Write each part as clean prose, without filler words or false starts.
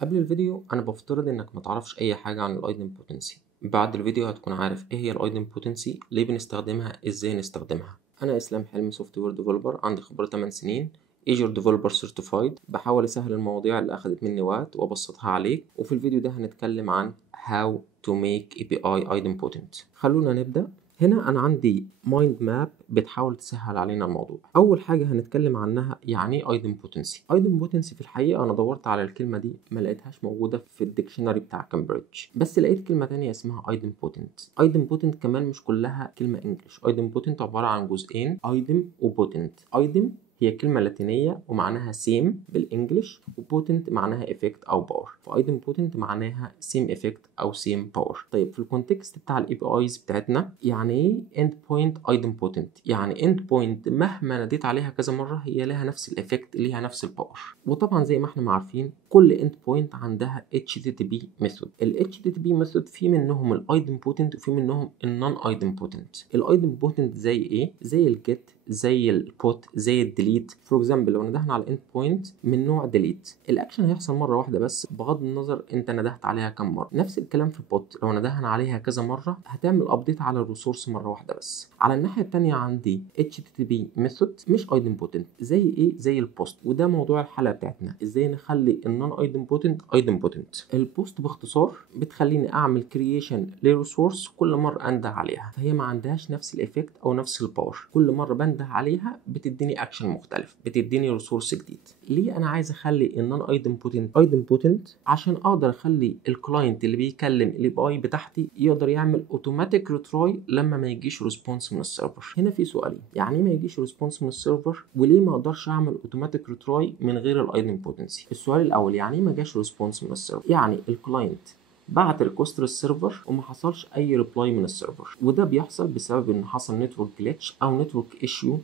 قبل الفيديو انا بفترض انك ما تعرفش اي حاجه عن الايدمبوتنسي. بعد الفيديو هتكون عارف ايه هي الايدمبوتنسي، ليه بنستخدمها، ازاي نستخدمها. انا اسلام حلمي، سوفت وير ديفلوبر، عندي خبره 8 سنين، ايجور ديفلوبر سيرتيفايد. بحاول اسهل المواضيع اللي اخدت مني وقت وابسطها عليك، وفي الفيديو ده هنتكلم عن how to make API idempotent. خلونا نبدا. هنا انا عندي مايند ماب بتحاول تسهل علينا الموضوع. اول حاجه هنتكلم عنها يعني ايه ايدمبوتنسي. ايدمبوتنسي في الحقيقه انا دورت على الكلمه دي ما لقيتهاش موجوده في الديكشنري بتاع كامبريدج، بس لقيت كلمه تانية اسمها ايدمبوتنت. ايدمبوتنت كمان مش كلها كلمه انجلش. ايدمبوتنت عباره عن جزئين، ايدم وبوتنت. ايدم هي كلمة لاتينية ومعناها سيم بالانجلش، وبوتنت معناها افكت او باور، فايدم بوتنت معناها سيم افكت او سيم باور. طيب في الكونتكست بتاع الاي بي ايز بتاعتنا، يعني ايه اند بوينت ايدم بوتنت؟ يعني اند بوينت مهما ناديت عليها كذا مرة هي لها نفس الافكت، ليها نفس الباور. وطبعا زي ما احنا عارفين كل اند بوينت عندها HTTP ميثود. ال HTTP ميثود في منهم الايدم بوتنت وفي منهم النون ايدم بوتنت. الايدم بوتنت زي ايه؟ زي الجيت، زي البوت، زي الديليت. فور اكزامبل لو ندهنا على اند بوينت من نوع ديليت، الاكشن هيحصل مره واحده بس بغض النظر انت ندهت عليها كم مره. نفس الكلام في البوت، لو ندهنا عليها كذا مره هتعمل ابديت على الريسورس مره واحده بس. على الناحيه الثانيه عندي HTTP ميثود مش ايدم بوتنت. زي ايه؟ زي البوست، وده موضوع الحلقه بتاعتنا، ازاي نخلي النون ايدم بوتنت ايدم بوتنت. البوست باختصار بتخليني اعمل كرييشن لريسورس كل مره انده عليها، فهي ما عندهاش نفس الايفكت او نفس الباور. كل مره بنده عليها بتديني اكشن مختلف، بتديني ريسورس جديد. ليه انا عايز اخلي النون ايدم بوتنت؟ عشان اقدر اخلي الكلاينت اللي بيكلم الاي بي اي بتاعتي يقدر يعمل اوتوماتيك ريتراي لما ما يجيش ريسبونس من السيرفر. هنا في سؤالين، يعني ايه ما يجيش ريسبونس من السيرفر؟ وليه ما اقدرش اعمل اوتوماتيك ريتراي من غير الايدم بوتنسي؟ السؤال الاول، يعني ايه ما جاش ريسبونس من السيرفر؟ يعني الكلاينت بعت ريكوست للسيرفر وما حصلش اي ريبلاي من السيرفر، وده بيحصل بسبب ان حصل نتورك جلitch او نتورك ايشيو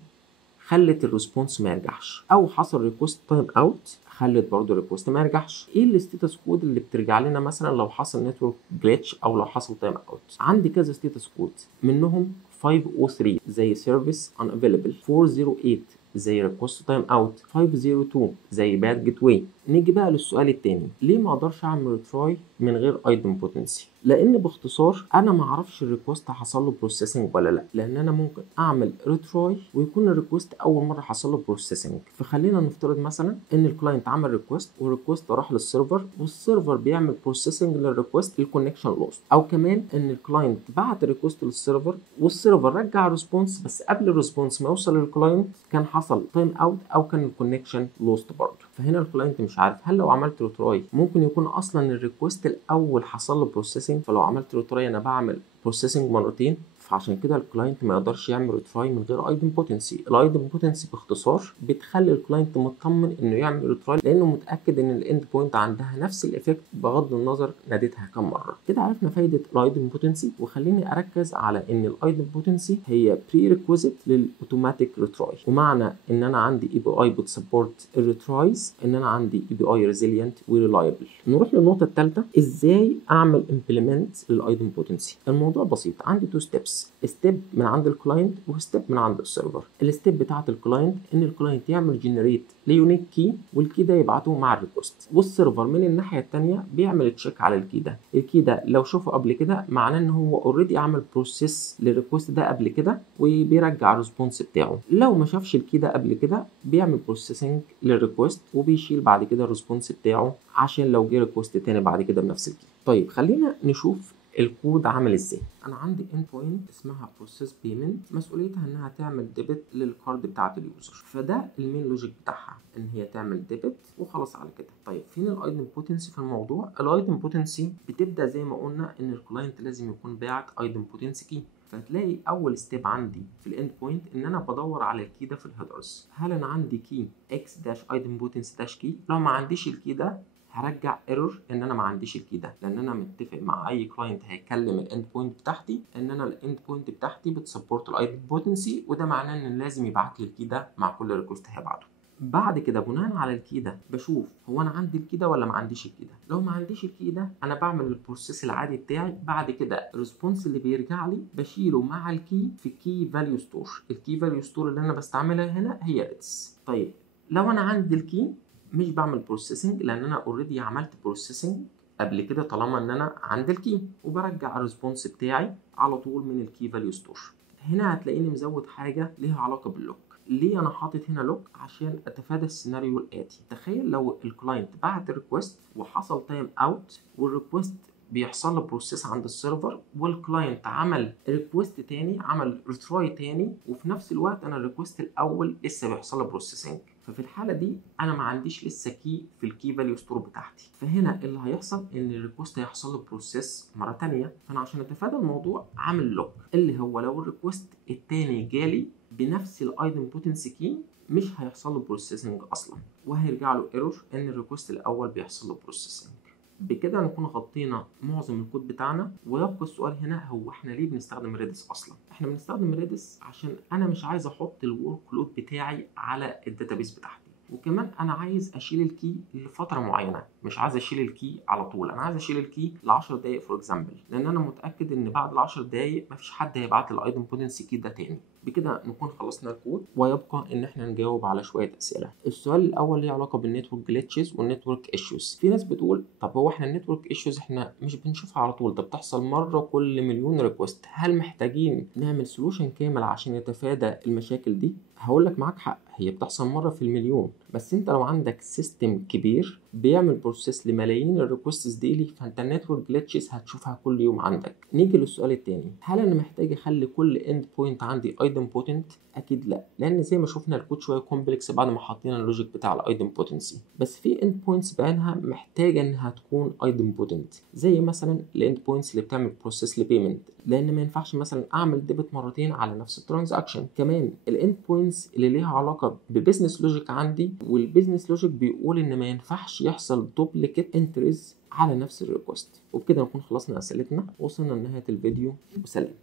خلت الريسبونس ما يرجعش، او حصل ريكوست تايم اوت خلت برضه الريكوست ما يرجعش. ايه الستاتس كود اللي بترجع لنا مثلا لو حصل نتورك جلitch او لو حصل تايم اوت؟ عندي كذا ستاتس كود، منهم 503 زي سيرفيس unavailable، 408 زي ريكوست تايم اوت، 502 زي باد جيت واي. نيجي بقى للسؤال التاني، ليه ما اقدرش اعمل ريتراي من غير ايدم بوتنسي؟ لان باختصار انا ما اعرفش الريكوست حصل له بروسيسنج ولا لا، لان انا ممكن اعمل ريتراي ويكون الريكوست اول مره حصل له بروسيسنج. فخلينا نفترض مثلا ان الكلاينت عمل ريكوست والريكوست راح للسيرفر والسيرفر بيعمل بروسيسنج للريكوست، الكونكشن لوست. او كمان ان الكلاينت بعت ريكوست للسيرفر والسيرفر رجع ريسبونس، بس قبل الريسبونس ما يوصل للكلاينت كان حصل تايم اوت او كان الكونكشن لوست برضه. فهنا الكلاينت مش عارف هل لو عملت ريتراي ممكن يكون اصلا الريكوست الاول حصل له بروسيسنج، فلو عملت ريتراي انا بعمل بروسيسنج مرتين، فعشان كده الكلاينت ما يقدرش يعمل ريتراي من غير ايدم بوتنسي. الايدم بوتنسي باختصار بتخلي الكلاينت مطمن انه يعمل ريتراي لانه متاكد ان الاند بوينت عندها نفس الايفكت بغض النظر ناديتها كم مره. كده عرفنا فايده الايدم بوتنسي، وخليني اركز على ان الايدم بوتنسي هي بري ريكويزيت للاوتوماتيك ريتراي. ومعنى ان انا عندي اي بي اي بتسبورت الريترايز ان انا عندي اي بي اي ريزيلينت وريلايبل. نروح للنقطه الثالثه، ازاي اعمل امبلمنت للايدم بوتنسي. الموضوع بسيط، عندي تو ستيبس، ستيب من عند الكلاينت وستيب من عند السيرفر. الستيب بتاعت الكلاينت ان الكلاينت يعمل جنريت ليونيك كي والكي ده يبعته مع الريكوست، والسيرفر من الناحيه الثانيه بيعمل تشيك على الكي ده. الكي ده لو شافه قبل كده معناه ان هو اوريدي عمل بروسيس للريكوست ده قبل كده وبيرجع الريسبونس بتاعه. لو ما شافش الكي ده قبل كده بيعمل بروسيسنج للريكوست وبيشيل بعد كده الريسبونس بتاعه عشان لو جه ريكوست تاني بعد كده بنفس الكي. طيب خلينا نشوف الكود عامل ازاي. انا عندي اند بوينت اسمها بروسيس بيمنت، مسؤوليتها انها تعمل ديبت للكارد بتاعت اليوزر، فده المين لوجيك بتاعها ان هي تعمل ديبت وخلاص على كده. طيب فين الايدم بوتنسي في الموضوع؟ الايدم بوتنسي بتبدا زي ما قلنا ان الكلاينت لازم يكون باعت ايدم بوتنسي كي، فهتلاقي اول ستيب عندي في الاند بوينت ان انا بدور على الكي ده في الهيدرز. هل انا عندي كي اكس داش ايدم بوتنسي داش كي؟ لو ما عنديش الكي ده هرجع ايرور ان انا ما عنديش الكي ده، لان انا متفق مع اي كلاينت هيكلم الاند بوينت بتاعتي ان انا الاند بوينت بتاعتي بتسبورت الايدم بوتنسي، وده معناه ان لازم يبعت لي الكي ده مع كل ريكوست هيبعته. بعد كده بناء على الكي ده بشوف هو انا عندي الكي ده ولا ما عنديش الكي ده. لو ما عنديش الكي ده انا بعمل البروسيس العادي بتاعي. بعد كده الريسبونس اللي بيرجع لي بشيله مع الكي في كي فاليو ستور. الكي فاليو ستور اللي انا بستعملها هنا هي اتس. طيب لو انا عندي الكي مش بعمل بروسيسنج لان انا اوريدي عملت بروسيسنج قبل كده طالما ان انا عندي الكي، وبرجع الريسبونس بتاعي على طول من الكي فاليو ستور. هنا هتلاقيني مزود حاجه ليها علاقه باللوك. ليه انا حاطط هنا لوك؟ عشان اتفادى السيناريو الاتي. تخيل لو الكلاينت بعت ريكوست وحصل تايم اوت، والريكوست بيحصل له بروسيس عند السيرفر، والكلاينت عمل ريكوست تاني، عمل ريتراي تاني، وفي نفس الوقت انا الريكوست الاول لسه بيحصل له بروسيسنج. ففي الحاله دي انا ما عنديش لسه كي في الكي فاليو ستور بتاعتي، فهنا اللي هيحصل ان الريكوست هيحصل له بروسيس مره تانيه. فانا عشان اتفادى الموضوع عامل لوك، اللي هو لو الريكوست التاني جالي بنفس الايدن بوتنسي كي مش هيحصل له بروسيسنج اصلا، وهيرجع له ايرور ان الريكوست الاول بيحصل له بروسيسنج. بكده نكون غطينا معظم الكود بتاعنا، ويبقى السؤال هنا هو احنا ليه بنستخدم ريدس اصلا؟ احنا بنستخدم ريدس عشان انا مش عايز احط الورك لود بتاعي على الداتابيس بتاعتي، وكمان انا عايز اشيل الكي لفتره معينه، مش عايز اشيل الكي على طول. انا عايز اشيل الكي ل 10 دقائق فور اكزامبل، لان انا متاكد ان بعد ال 10 دقائق مفيش حد هيبعت لي الايدن بوتنسي كي ده تاني. بكده نكون خلصنا الكود، ويبقى ان احنا نجاوب على شويه اسئله. السؤال الاول ليه علاقه بالنتورك جلitches والنتورك ايشوز. في ناس بتقول طب هو احنا النتورك ايشوز احنا مش بنشوفها على طول، ده بتحصل مره كل مليون ريكوست، هل محتاجين نعمل سولوشن كامل عشان يتفادى المشاكل دي؟ هقول لك معاك حق، هي بتحصل مره في المليون، بس انت لو عندك سيستم كبير بيعمل بروسيس لملايين الريكوستس ديلي، فانت النتورك جلitches هتشوفها كل يوم عندك. نيجي للسؤال التاني، هل انا محتاج اخلي كل اند بوينت عندي ايدن بوتنت؟ اكيد لا، لان زي ما شفنا الكود شويه كومبلكس بعد ما حطينا اللوجيك بتاع الايدن بوتنسي. بس في اند بوينتس بعينها محتاجه انها تكون ايدن بوتنت، زي مثلا الاند بوينتس اللي بتعمل بروسيس لبيمنت، لان ما ينفعش مثلا اعمل ديبت مرتين على نفس الترانزاكشن. كمان الاند بوينتس اللي ليها علاقه ببزنس لوجيك عندي، والبزنس لوجيك بيقول ان ما ينفعش يحصل دوبليكيت انتريز على نفس الريكوست. وبكده نكون خلصنا اسئلتنا، وصلنا لنهايه الفيديو، وسلام.